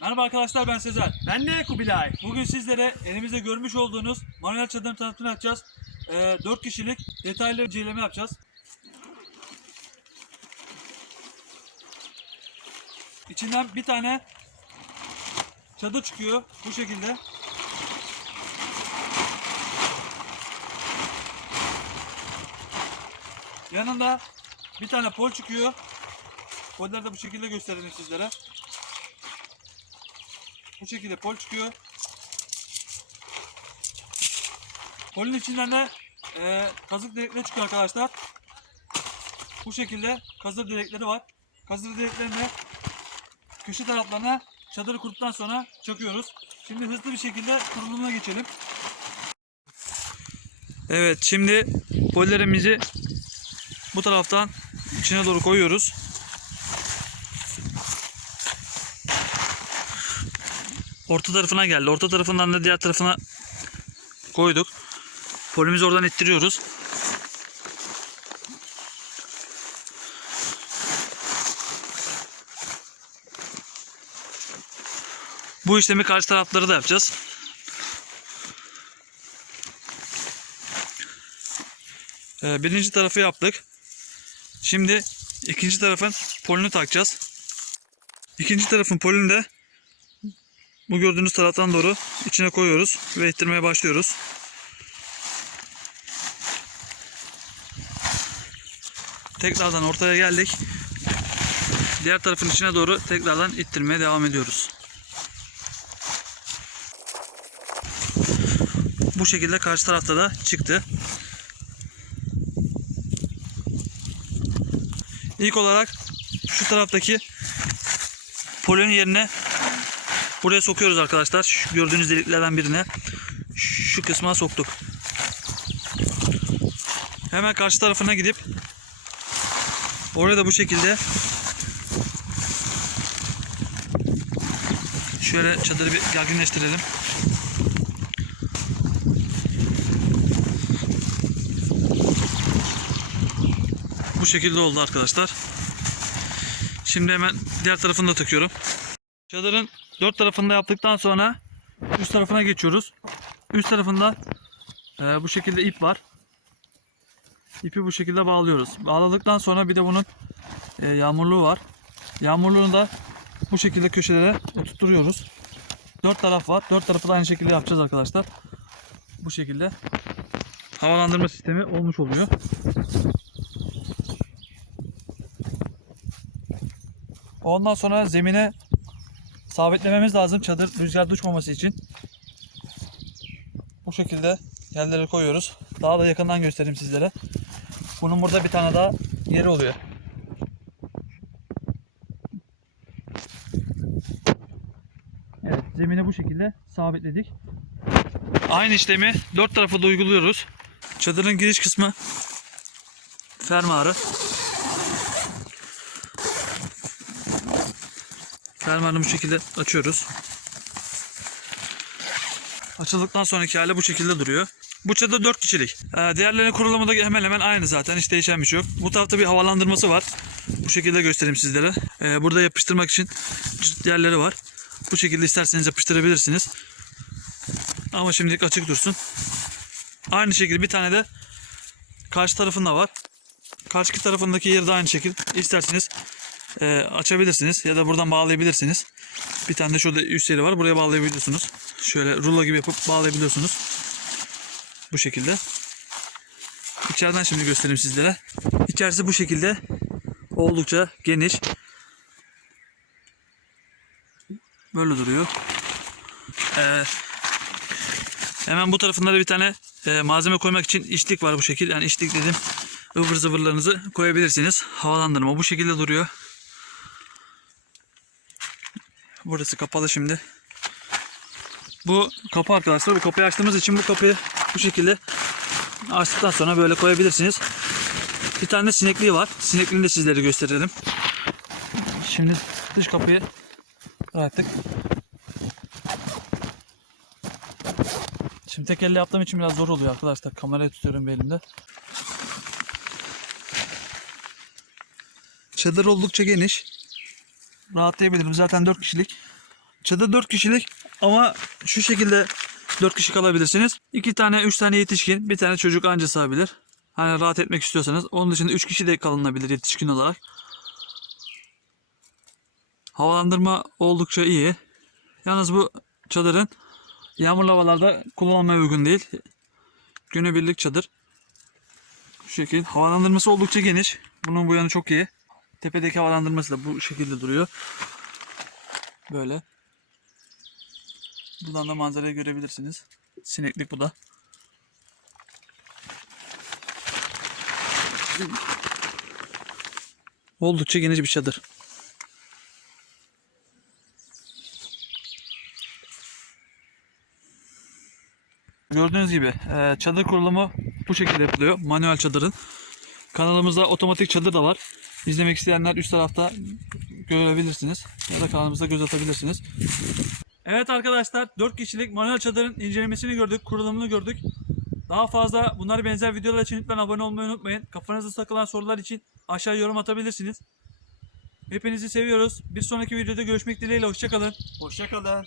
Merhaba arkadaşlar ben Sezer. Ben de Kubilay. Bugün sizlere elimizde görmüş olduğunuz manuel çadırın tanıtımını yapacağız. Ee, 4 kişilik detaylı inceleme yapacağız. İçinden bir tane çadır çıkıyor bu şekilde. Yanında bir tane pol çıkıyor. Polleri de bu şekilde gösterelim sizlere. Bu şekilde pol çıkıyor. Polin içinden de e, kazık delikleri çıkıyor arkadaşlar. Bu şekilde kazık delikleri var. Kazık deliklerini köşe taraflarına çadırı kurduktan sonra çakıyoruz. Şimdi hızlı bir şekilde kurulumuna geçelim. Evet şimdi pollerimizi bu taraftan içine doğru koyuyoruz. Orta tarafına geldi. Orta tarafından da diğer tarafına koyduk. Polimizi oradan ittiriyoruz. Bu işlemi karşı tarafları da yapacağız. Ee, birinci tarafı yaptık. Şimdi ikinci tarafın polini takacağız. İkinci tarafın polini de bu gördüğünüz taraftan doğru içine koyuyoruz ve ittirmeye başlıyoruz. Tekrardan ortaya geldik. Diğer tarafın içine doğru tekrardan ittirmeye devam ediyoruz. Bu şekilde karşı tarafta da çıktı. İlk olarak şu taraftaki polonun yerine buraya sokuyoruz arkadaşlar. Şu gördüğünüz deliklerden birine şu kısma soktuk. Hemen karşı tarafına gidip oraya da bu şekilde şöyle çadırı bir gerginleştirelim. Bu şekilde oldu arkadaşlar. Şimdi hemen diğer tarafını da takıyorum. Çadırın dört tarafında yaptıktan sonra üst tarafına geçiyoruz. Üst tarafında e, bu şekilde ip var. İpi bu şekilde bağlıyoruz. Bağladıktan sonra bir de bunun e, yağmurluğu var. Yağmurluğunu da bu şekilde köşelere oturtuyoruz. Dört taraf var. Dört tarafı da aynı şekilde yapacağız arkadaşlar. Bu şekilde havalandırma sistemi olmuş oluyor. Ondan sonra zemine sabitlememiz lazım çadır rüzgar düşmaması için. Bu şekilde yerlere koyuyoruz. Daha da yakından göstereyim sizlere. Bunun burada bir tane daha yeri oluyor. Evet zemine bu şekilde sabitledik. Aynı işlemi dört tarafı da uyguluyoruz. Çadırın giriş kısmı fermuarı. Fermuarını bu şekilde açıyoruz. Açıldıktan sonraki hali bu şekilde duruyor. Bu çadır 4 kişilik. Ee, diğerlerinin kurulumu da hemen hemen aynı zaten. Hiç değişen bir şey yok. Bu tarafta bir havalandırması var. Bu şekilde göstereyim sizlere. Ee, burada yapıştırmak için yerleri var. Bu şekilde isterseniz yapıştırabilirsiniz. Ama şimdilik açık dursun. Aynı şekilde bir tane de karşı tarafında var. Karşı tarafındaki yeri de aynı şekilde. İsterseniz e, açabilirsiniz ya da buradan bağlayabilirsiniz. Bir tane de şurada üst yeri var. Buraya bağlayabiliyorsunuz. Şöyle rulo gibi yapıp bağlayabiliyorsunuz. Bu şekilde. İçeriden şimdi göstereyim sizlere. İçerisi bu şekilde oldukça geniş. Böyle duruyor. Ee, hemen bu tarafında da bir tane e, malzeme koymak için içlik var bu şekil. Yani içlik dedim ıvır zıvırlarınızı koyabilirsiniz. Havalandırma bu şekilde duruyor. Burası kapalı şimdi. Bu kapı arkadaşlar. Bu kapıyı açtığımız için bu kapıyı bu şekilde açtıktan sonra böyle koyabilirsiniz. Bir tane de sinekliği var. Sinekliğini de sizlere gösterelim. Şimdi dış kapıyı bıraktık. Şimdi tek elle yaptığım için biraz zor oluyor arkadaşlar. Kamerayı tutuyorum elimde. Çadır oldukça geniş. Rahatlayabilirim. Zaten 4 kişilik. Çadır 4 kişilik ama şu şekilde 4 kişi kalabilirsiniz. 2 tane 3 tane yetişkin bir tane çocuk anca sığabilir. Hani rahat etmek istiyorsanız. Onun dışında 3 kişi de kalınabilir yetişkin olarak. Havalandırma oldukça iyi. Yalnız bu çadırın yağmurlu havalarda kullanılmaya uygun değil. Günübirlik çadır. Şu şekil. Havalandırması oldukça geniş. Bunun bu yanı çok iyi. Tepedeki havalandırması da bu şekilde duruyor. Böyle. Buradan da manzarayı görebilirsiniz. Sineklik bu da. Oldukça geniş bir çadır. Gördüğünüz gibi e, çadır kurulumu bu şekilde yapılıyor. Manuel çadırın. Kanalımızda otomatik çadır da var. İzlemek isteyenler üst tarafta görebilirsiniz. Ya da kanalımıza göz atabilirsiniz. Evet arkadaşlar 4 kişilik manuel çadırın incelemesini gördük. Kurulumunu gördük. Daha fazla bunlara benzer videolar için lütfen abone olmayı unutmayın. Kafanızda takılan sorular için aşağı yorum atabilirsiniz. Hepinizi seviyoruz. Bir sonraki videoda görüşmek dileğiyle. Hoşçakalın. Hoşçakalın.